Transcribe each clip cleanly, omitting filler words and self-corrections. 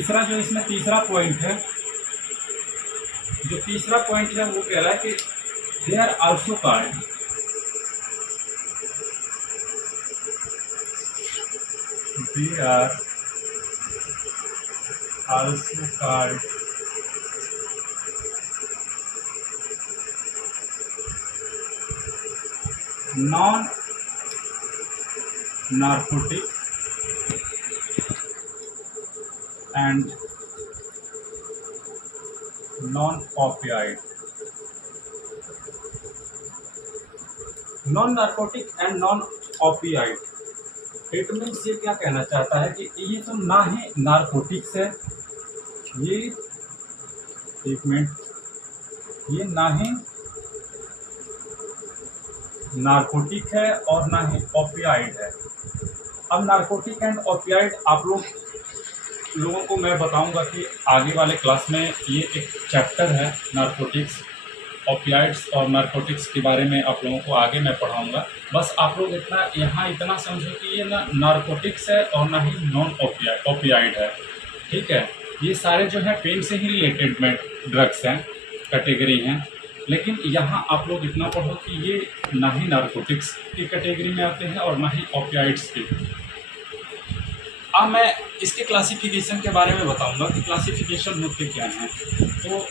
तीसरा जो इसमें तीसरा पॉइंट है, जो तीसरा पॉइंट है वो कह रहा है कि they are also called, they are also called non narcotic and non-opioid, non narcotic and non opioid. It means ये क्या कहना चाहता है कि ये तो ना ही नार्कोटिक्स है, ये एक मिनट, ये ना ही नार्कोटिक है और ना ही ऑपियाइड है। अब नार्कोटिक एंड ऑपियाइड आप लोगों को मैं बताऊंगा कि आगे वाले क्लास में ये एक चैप्टर है नार्कोटिक्स, ऑपियाइड्स और नार्कोटिक्स के बारे में आप लोगों को आगे मैं पढ़ाऊंगा। बस आप लोग इतना समझो कि ये ना नार्कोटिक्स है और ना ही नॉन ऑपियाइड है, ठीक है। ये सारे जो है पेन से ही रिलेटेड में ड्रग्स हैं, कैटेगरी हैं, लेकिन यहाँ आप लोग इतना पढ़ो कि ये ना ही नार्कोटिक्स की कैटेगरी में आते हैं और ना ही ऑपियाइड्स की। अब मैं इसके क्लासिफिकेशन के बारे में बताऊंगा कि क्लासिफिकेशन होते क्या हैं। तो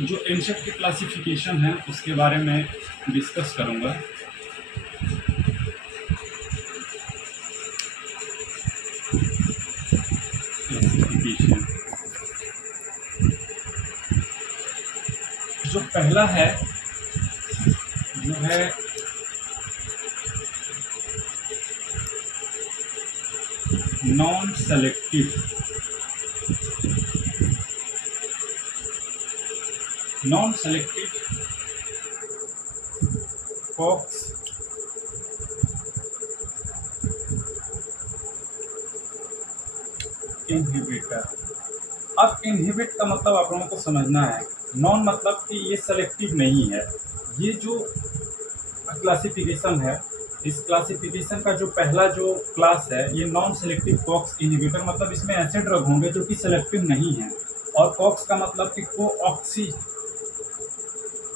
जो एनसेट के क्लासिफिकेशन है उसके बारे में डिस्कस करूंगा। क्लासिफिकेशन जो पहला है जो है non selective, non selective COX inhibitor. अब इनहिबिट का मतलब आप लोगों को समझना है, नॉन मतलब कि ये सेलेक्टिव नहीं है। ये जो क्लासिफिकेशन है, इस क्लासिफिकेशन का जो पहला जो क्लास है ये नॉन सेलेक्टिव कॉक्स इनहिबिटर, मतलब इसमें ऐसे ड्रग होंगे जो कि सेलेक्टिव नहीं हैं। और कॉक्स का मतलब कि कोऑक्सी,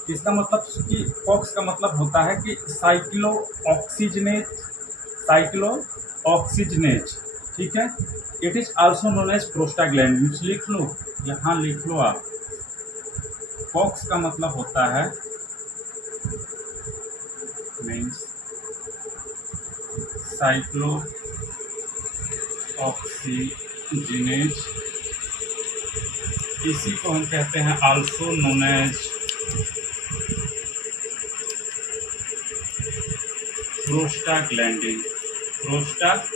इसका मतलब कि कॉक्स का मतलब होता है कि साइक्लो ऑक्सीजनेज, ठीक है। It is also known as prostaglandin. लिख लो, यहाँ लिख लो आप, कॉक्स का मतलब होता है मीन्स साइक्लो ऑक्सीजनेज, इसी को हम कहते हैं also known as prostaglandin. Prostaglandins.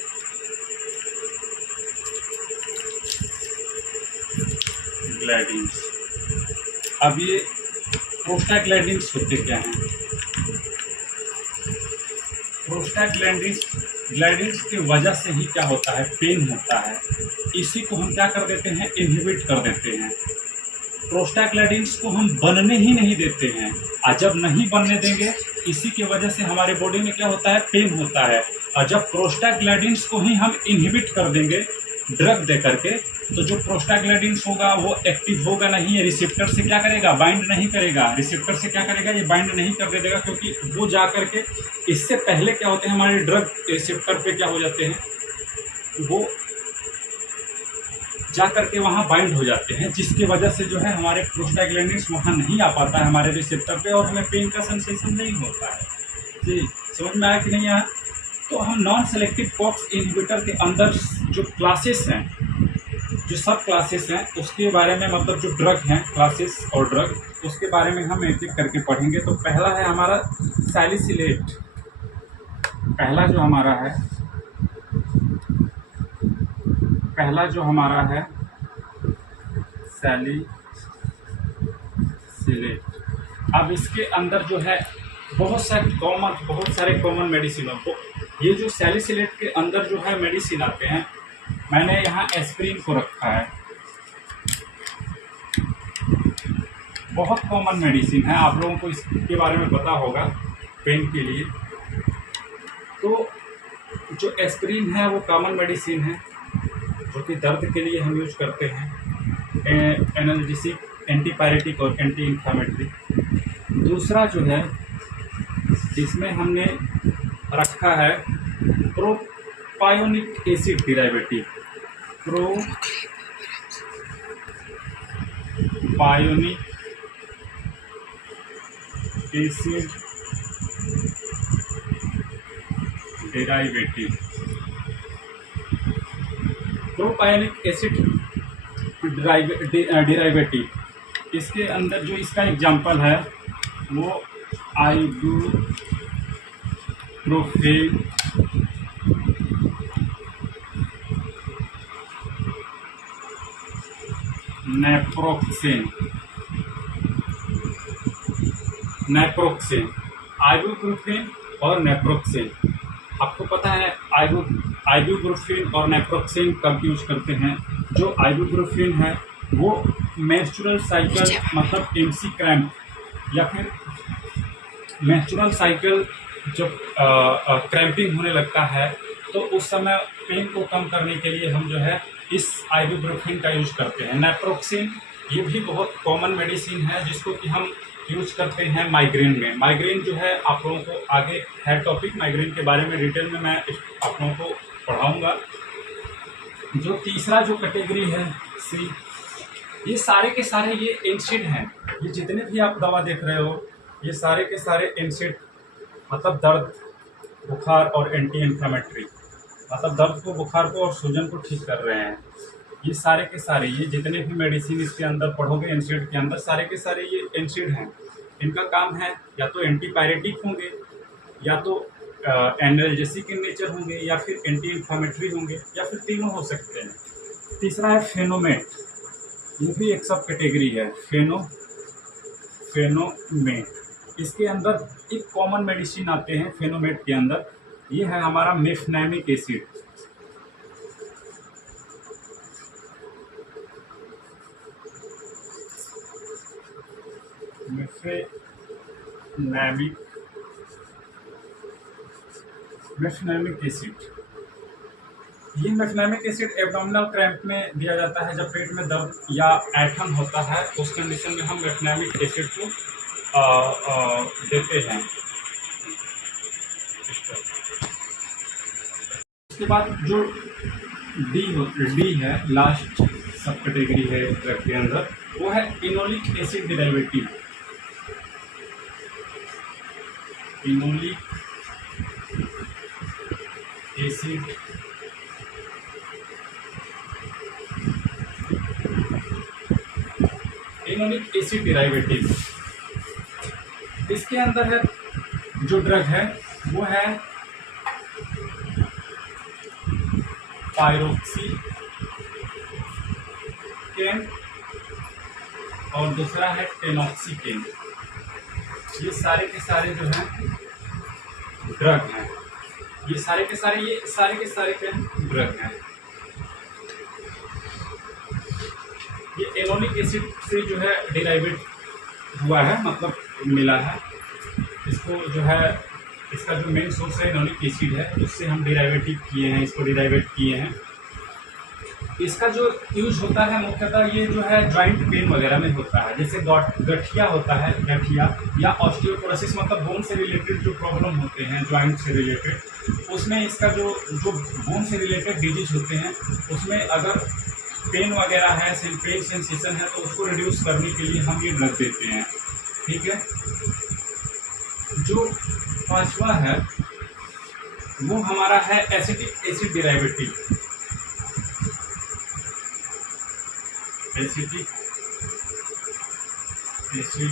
अब ये प्रोस्टाग्लैंडिन्स होते क्या हैं? प्रोस्टाग्लैंडिन्स की वजह से ही क्या होता है, पेन होता है। इसी को हम क्या कर देते हैं, इनहिबिट कर देते हैं। प्रोस्टाग्लैंडिन्स को हम बनने ही नहीं देते हैं, और जब नहीं बनने देंगे इसी की वजह से हमारे बॉडी में क्या होता है, पेन होता है। और जब प्रोस्टाग्लैंडिन्स को ही हम इनहिबिट कर देंगे ड्रग दे करके, तो जो प्रोस्टाग्लैंडिन्स होगा वो एक्टिव होगा नहीं, ये रिसेप्टर से क्या करेगा, बाइंड नहीं करेगा। रिसेप्टर से क्या करेगा, ये बाइंड नहीं कर देगा, क्योंकि वो जा करके इससे पहले क्या होते हैं, हमारे ड्रग रिसेप्टर पे क्या हो जाते हैं, वो जा करके वहाँ बाइंड हो जाते हैं, जिसकी वजह से जो है हमारे प्रोस्टाग्लैंडिन्स वहाँ नहीं आ पाता है हमारे रिसेप्टर पे, और हमें पेन का सेंसेशन नहीं होता है। जी समझ में आया कि नहीं आया? तो हम नॉन सेलेक्टिव कॉक्स इनहिबिटर के अंदर जो क्लासेस हैं, जो सब क्लासेस हैं, उसके बारे में, मतलब जो ड्रग हैं, क्लासेस और ड्रग, उसके बारे में हम एक एक करके पढ़ेंगे। तो पहला है हमारा सैलिसिलेट। पहला जो हमारा है सैलिसिलेट। अब इसके अंदर जो है बहुत सारे कॉमन मेडिसिन हो। ये जो सैलिसिलेट के अंदर जो है मेडिसिन आते हैं, मैंने यहाँ एस्प्रिन को रखा है, बहुत कॉमन मेडिसिन है, आप लोगों को इसके बारे में पता होगा पेन के लिए। तो जो एस्प्रिन है वो कॉमन मेडिसिन है, जो कि दर्द के लिए हम यूज करते हैं, एनाल्जेसिक, एंटीपायरेटिक और एंटी इन्फ्लामेटरी। दूसरा जो है जिसमें हमने रखा है प्रोपायोनिक acid derivative, प्रोपायोनिक acid derivative. प्रोपायोनिक acid derivative, इसके अंदर जो इसका एग्जांपल है वो आइबुप्रोफेन, नेप्रोक्सेन, आइबुप्रोफेन और नेप्रोक्सेन। आपको पता है आइबुप्रोफेन और नेप्रोक्सेन कब यूज करते हैं? जो आइबुप्रोफेन है वो मेंस्ट्रुअल साइकिल मतलब एमसी क्रैम्प या फिर मेंस्ट्रुअल साइकिल जब क्रैम्पिंग होने लगता है तो उस समय पेन को कम करने के लिए हम जो है इस आइबुप्रोफेन का यूज करते हैं। नेप्रोक्सेन ये भी बहुत कॉमन मेडिसिन है जिसको कि हम यूज करते हैं माइग्रेन में। माइग्रेन जो है आप लोगों को आगे है टॉपिक, माइग्रेन के बारे में डिटेल में मैं आप लोगों को पढ़ाऊँगा। जो तीसरा जो कैटेगरी है सी, ये सारे के सारे ये एनसिड हैं। ये जितने भी आप दवा देख रहे हो ये सारे के सारे एनसिड मतलब दर्द, बुखार और एंटी इन्फ्लामेटरी, मतलब दर्द को, बुखार को और सूजन को ठीक कर रहे हैं। ये सारे के सारे, ये जितने भी मेडिसिन इसके अंदर पढ़ोगे एनसिड के अंदर, सारे के सारे ये एनसिड हैं। इनका काम है या तो एंटीपायरेटिक होंगे, या तो एनाल्जेसिक इन नेचर होंगे, या फिर एंटी इन्फ्लामेटरी होंगे, या फिर तीनों हो सकते हैं। तीसरा है फेनोमेट, ये भी एक सब कैटेगरी है, फेनोमेट। इसके अंदर एक कॉमन मेडिसिन आते हैं फेनोमेट के अंदर, ये है हमारा मेफनेमिक एसिड। मेफनेमिक एसिड, ये मेफनेमिक एसिड एब्डोमिनल क्रैम्प में दिया जाता है। जब पेट में दर्द या ऐंठन होता है उस कंडीशन में हम मेफनेमिक एसिड को देते हैं। उसके बाद जो डी है, लास्ट सब कैटेगरी है ड्रग के अंदर, वो है enolic acid derivative. Enolic acid derivative, इसके अंदर है जो ड्रग है वो है पायरोक्सीकेन और दूसरा है टेनॉक्सीकेन। ये सारे के सारे जो हैं ड्रग हैं, ये सारे के सारे ड्रग हैं। ये एनोलिक एसिड से जो है डिराइवेट हुआ है, मतलब मिला है इसको, जो है इसका जो मेन सोर्स है एनोलिक एसिड है, उससे हम डिराइवेटिव किए हैं, इसको डिराइवेट किए हैं। इसका जो यूज होता है मुख्यतः ये जो है जॉइंट पेन वगैरह में होता है, जैसे गठिया होता है, गठिया या ऑस्टियोपोरोसिस, मतलब बोन से रिलेटेड जो प्रॉब्लम होते हैं जॉइंट से रिलेटेड, उसमें इसका जो बोन से रिलेटेड डिजीज होते हैं उसमें अगर पेन वगैरह है, पेन सेंसेशन है, तो उसको रिड्यूस करने के लिए हम ये ड्रग देते हैं। ठीक है। जो पांचवा है वो हमारा है acetic acid derivative. Acetic acid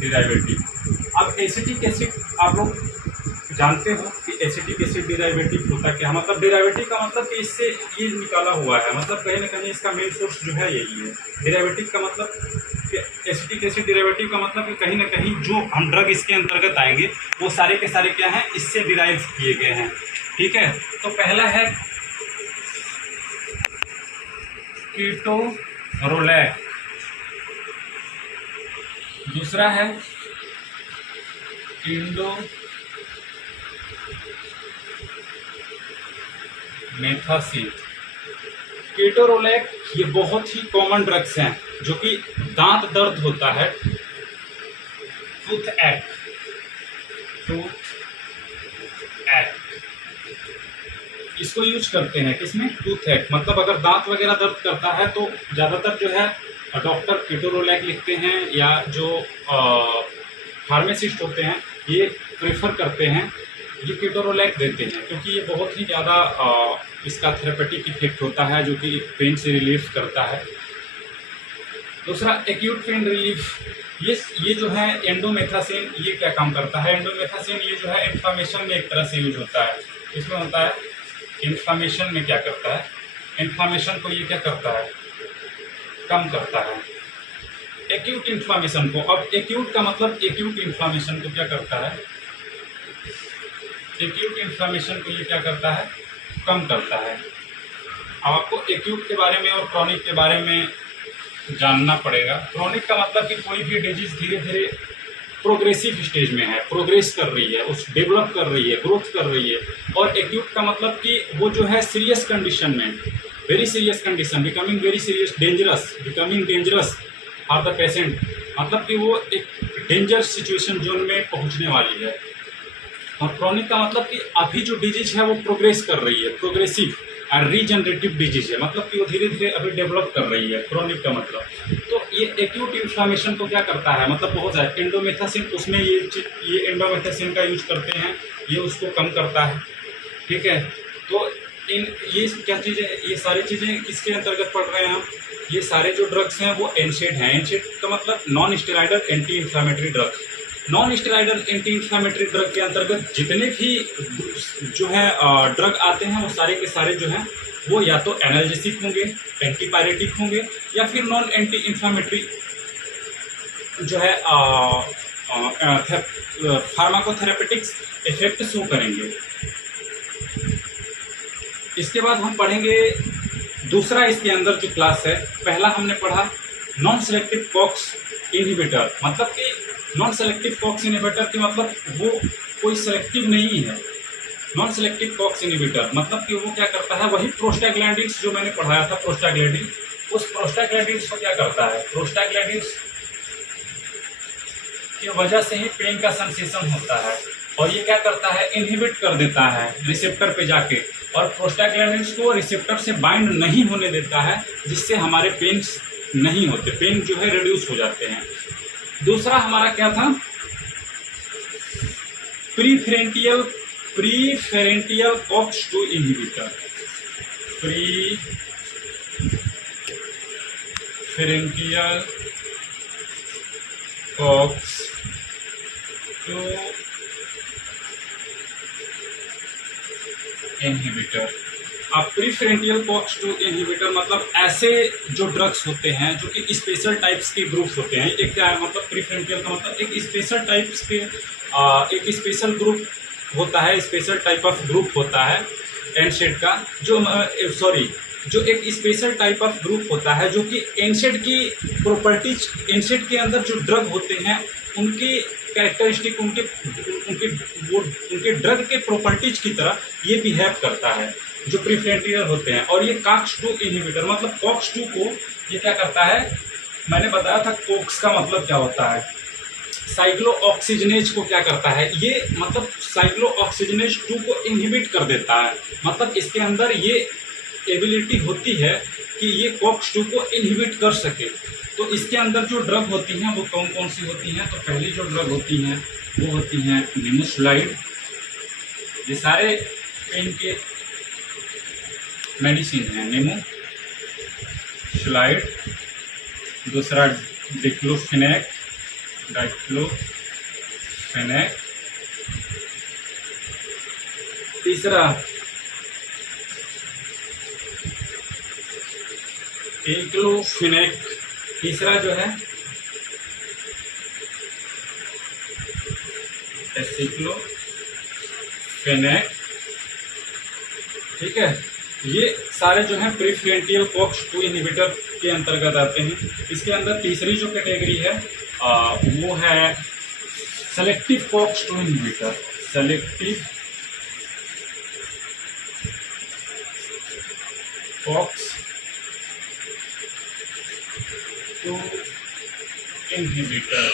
derivative. अब एसिटिक एसिड आप लोग जानते हो कि एसिटिक एसिड डेरिवेटिव होता क्या है, मतलब डेरिवेटिव का मतलब कि इससे ये निकाला हुआ है, मतलब कहीं ना कहीं इसका मेन सोर्स जो है यही है। डेरिवेटिव का मतलब कि एसिटिक एसिड डेरिवेटिव का मतलब कि कहीं ना कहीं जो हम ड्रग इसके अंतर्गत आएंगे वो सारे के सारे क्या हैं, इससे डिराइव किए गए हैं। ठीक है। तो पहला है कीटोरोलैक, दूसरा है मेथासिन, केटोरोलैक, ये बहुत ही कॉमन ड्रग्स हैं जो कि दांत दर्द होता है, टूथ एक्ट, इसको यूज करते हैं किसमें, टूथ एक्ट, मतलब अगर दांत वगैरह दर्द करता है तो ज़्यादातर जो है डॉक्टर केटोरोलैक लिखते हैं, या जो फार्मासिस्ट होते हैं ये प्रेफर करते हैं, ये केटोरोलैक देते हैं, क्योंकि ये बहुत ही ज़्यादा इसका थेरेपेटिक इफेक्ट होता है जो कि पेन से रिलीफ करता है। दूसरा एक्यूट पेन रिलीफ, ये जो है एंडोमेथासिन, ये क्या काम करता है, एंडोमेथासिन ये जो है इन्फ्लामेशन में एक तरह से यूज होता है। इसमें होता है इन्फ्लामेशन में क्या करता है, इन्फ्लामेशन को ये क्या करता है, कम करता है, एक्यूट इन्फ्लामेशन को। अब एक्यूट का मतलब एक्यूट इन्फ्लामेशन को क्या करता है, एक्यूट इन्फ्लामेशन को ये क्या करता है, कम करता है। अब आपको एक्यूट के बारे में और क्रॉनिक के बारे में जानना पड़ेगा। क्रॉनिक का मतलब कि कोई भी डिजीज धीरे धीरे प्रोग्रेसिव स्टेज में है, प्रोग्रेस कर रही है, उस डेवलप कर रही है, ग्रोथ कर रही है। और एक्यूट का मतलब कि वो जो है सीरियस कंडीशन में, very serious condition, becoming very serious, dangerous, becoming dangerous for the patient, मतलब कि वो एक डेंजर सिचुएशन जोन में पहुंचने वाली है। और क्रॉनिक का मतलब कि अभी जो डिजीज है वो प्रोग्रेस कर रही है, प्रोग्रेसिव और रीजनरेटिव डिजीज है, मतलब कि वो धीरे धीरे अभी डेवलप कर रही है, क्रॉनिक का मतलब। तो ये एक्यूट इन्फ्लामेशन को क्या करता है, मतलब बहुत ज़्यादा एंडोमेथासिन, उसमें ये एंडोमेथासिन का यूज करते हैं, ये उसको कम करता है, ठीक है। तो ये क्या चीज़ें, ये सारी चीज़ें किसके अंतर्गत पढ़ रहे हैं हम, ये सारे जो ड्रग्स हैं वो एनसेड हैं। एनसेड का मतलब non steroidal anti inflammatory drug. Non steroidal anti inflammatory drug के अंतर्गत जितने भी जो है ड्रग आते हैं वो सारे के सारे जो हैं वो या तो एनाल्जेसिक होंगे, एंटीपायरेटिक होंगे, या फिर नॉन एंटी इन्फ्लामेटरी जो है फार्माकोथेरेपेटिक्स इफेक्ट शो करेंगे। इसके बाद हम पढ़ेंगे दूसरा, इसके अंदर जो क्लास है, पहला हमने पढ़ा नॉन सेलेक्टिव कॉक्स इनहिबिटर, मतलब कि नॉन सेलेक्टिव कॉक्स इनहिबिटर के मतलब वो कोई सेलेक्टिव नहीं है। नॉन सेलेक्टिव कॉक्स इनहिबिटर मतलब कि वो क्या करता है, वही प्रोस्टाग्लैंडिन्स जो मैंने पढ़ाया था, प्रोस्टाग्लैंडिन, उस प्रोस्टाग्लैंडिन्स को क्या करता है, प्रोस्टाग्लैंडिन्स की वजह से ही पेन का सेंसेशन होता है, और ये क्या करता है, इनहिबिट कर देता है रिसेप्टर पे जाके, और प्रोस्टाग्लैंडिन्स को रिसेप्टर से बाइंड नहीं होने देता है, जिससे हमारे पेन नहीं होते, पेन जो है रिड्यूस हो जाते हैं। दूसरा हमारा क्या था, प्रीफरेंटियल कॉक्स 2 इनहिबिटर, प्रीफरेंटियल कॉक्स 2 इनहिबिटर। अब प्रीफरेंटियल कॉक्स 2 इनहिबिटर मतलब ऐसे जो ड्रग्स होते हैं जो कि स्पेशल टाइप्स के ग्रुप्स होते हैं। एक क्या है, मतलब प्रीफरेंटियल का मतलब एक स्पेशल टाइप्स के एक स्पेशल ग्रुप होता है, स्पेशल टाइप ऑफ ग्रुप होता है एनसेड का, जो एक स्पेशल टाइप ऑफ ग्रुप होता है जो कि एनसेड की प्रॉपर्टीज, एनसेड के अंदर जो ड्रग होते हैं उनकी कैरेक्टरिस्टिक, उनके ड्रग के प्रॉपर्टीज की तरह ये बिहेव करता है, जो प्रीफरेंटियल होते हैं। और ये कॉक्स 2 इनहिबिटर मतलब कॉक्स 2 को ये क्या करता है, मैंने बताया था कॉक्स का मतलब क्या होता है, साइक्लोऑक्सीजनेज को क्या करता है, ये मतलब साइक्लोऑक्सीजनेज 2 को इनहिबिट कर देता है, मतलब इसके अंदर ये एबिलिटी होती है कि ये कॉक्स 2 को इनहिबिट कर सके। तो इसके अंदर जो ड्रग होती हैं वो कौन कौन सी होती हैं, तो पहली जो ड्रग होती हैं वो होती हैं निमोसुलाइड, ये सारे पेन के मेडिसिन हैं, निमोसुलाइड। दूसरा डाइक्लोफेनेक, तीसरा डाइक्लोफेनेक, तीसरा जो है एसिक्लोफेनेक, ठीक है। ये सारे जो हैं प्रीफरेंटियल कॉक्स 2 इनहिबिटर के अंतर्गत आते हैं। इसके अंदर तीसरी जो कैटेगरी है वो है selective COX 2 inhibitor, selective COX-2 inhibitor.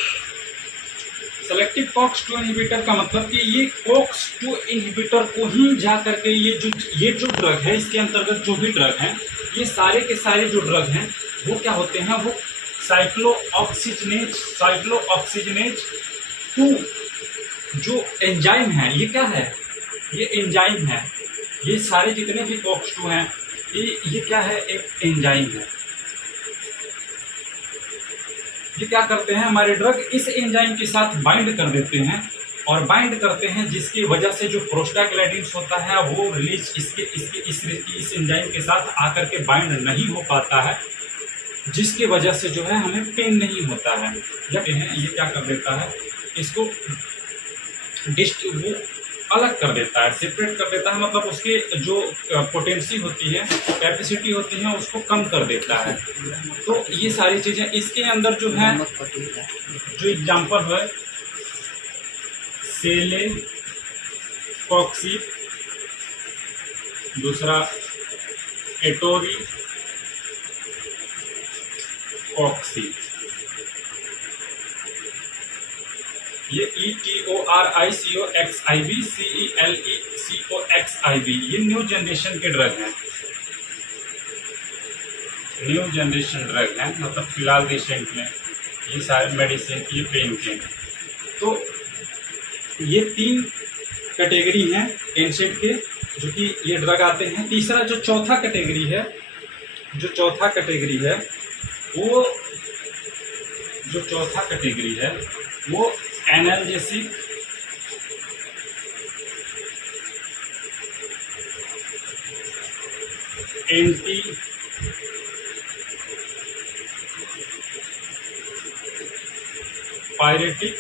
Selective COX-2 inhibitor का मतलब कि ये COX-2 इनहिबिटर को ही जा करके ये जो ड्रग है, इसके अंतर्गत जो भी ड्रग हैं, ये सारे के सारे जो ड्रग हैं वो क्या होते हैं, वो साइक्लोऑक्सीजनेज 2 जो एंजाइम है, ये क्या है, ये एंजाइम है। ये सारे जितने भी COX-2 हैं ये क्या है, एक एंजाइम है। ये क्या करते हैं, हमारे ड्रग इस एंजाइम के साथ बाइंड कर देते हैं और बाइंड करते हैं, जिसकी वजह से जो प्रोस्टाग्लैंडिन्स होता है वो रिलीज इस एंजाइम के साथ आकर के बाइंड नहीं हो पाता है, जिसकी वजह से जो है हमें पेन नहीं होता है। जब ये क्या कर देता है, इसको वो अलग कर देता है, सेपरेट कर देता है, मतलब उसके जो पोटेंसी होती है, कैपेसिटी होती है, उसको कम कर देता है। तो ये सारी चीज़ें इसके अंदर जो है, जो एग्जाम्पल है सेलेकॉक्सी, दूसरा एटोरीकॉक्सी, ये ETORICOXIB ये न्यू जनरेशन के ड्रग हैं, न्यू जनरेशन ड्रग हैं, मतलब फिलहाल रिसेंट में ये सारे मेडिसिन, ये पेन के। तो ये 3 कैटेगरी हैं एनसेड के, जो कि ये ड्रग आते हैं। तीसरा जो चौथा कैटेगरी है, वो analgesic, anti pyretic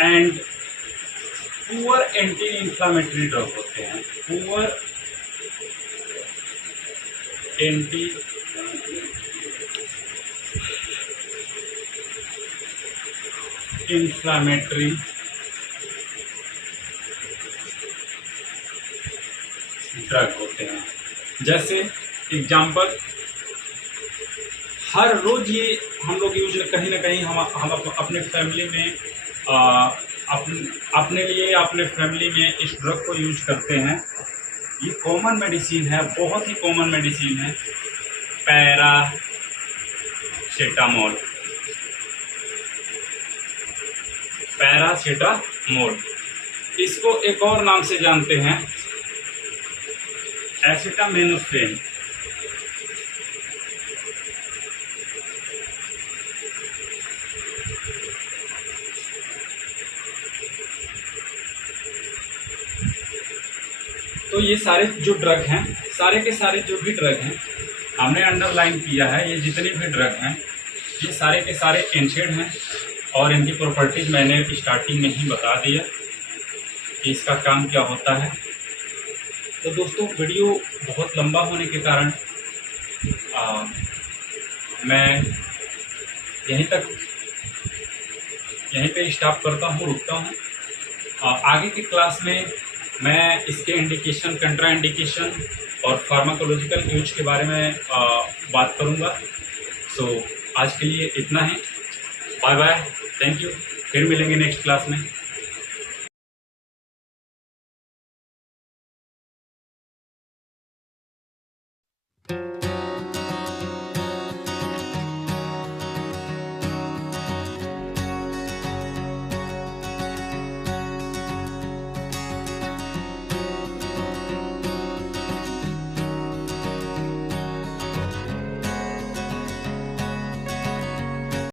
and poor anti inflammatory drug होते हैं। पुअर एंटी इंफ्लामेटरी ड्रग होते हैं। जैसे एग्जाम्पल, हर रोज ये हम लोग यूज कहीं ना कहीं हम अपने फैमिली में अपने लिए, अपने फैमिली में इस ड्रग को यूज करते हैं। ये कॉमन मेडिसिन है, बहुत ही कॉमन मेडिसिन है, पैरासीटामोल। इसको एक और नाम से जानते हैं, एसिटामिनोफेन। तो ये सारे जो ड्रग हैं, सारे के सारे जो भी ड्रग हैं हमने अंडरलाइन किया है, ये जितने भी ड्रग हैं ये सारे के सारे एनसेड हैं और इनकी प्रॉपर्टीज मैंने स्टार्टिंग में ही बता दिया कि इसका काम क्या होता है। तो दोस्तों, वीडियो बहुत लंबा होने के कारण मैं यहीं पे स्टॉप करता हूँ, रुकता हूँ। आगे की क्लास में मैं इसके इंडिकेशन, कंट्रा इंडिकेशन और फार्माकोलॉजिकल यूज के बारे में बात करूँगा। सो आज के लिए इतना ही। बाय बाय, थैंक यू, फिर मिलेंगे नेक्स्ट क्लास में।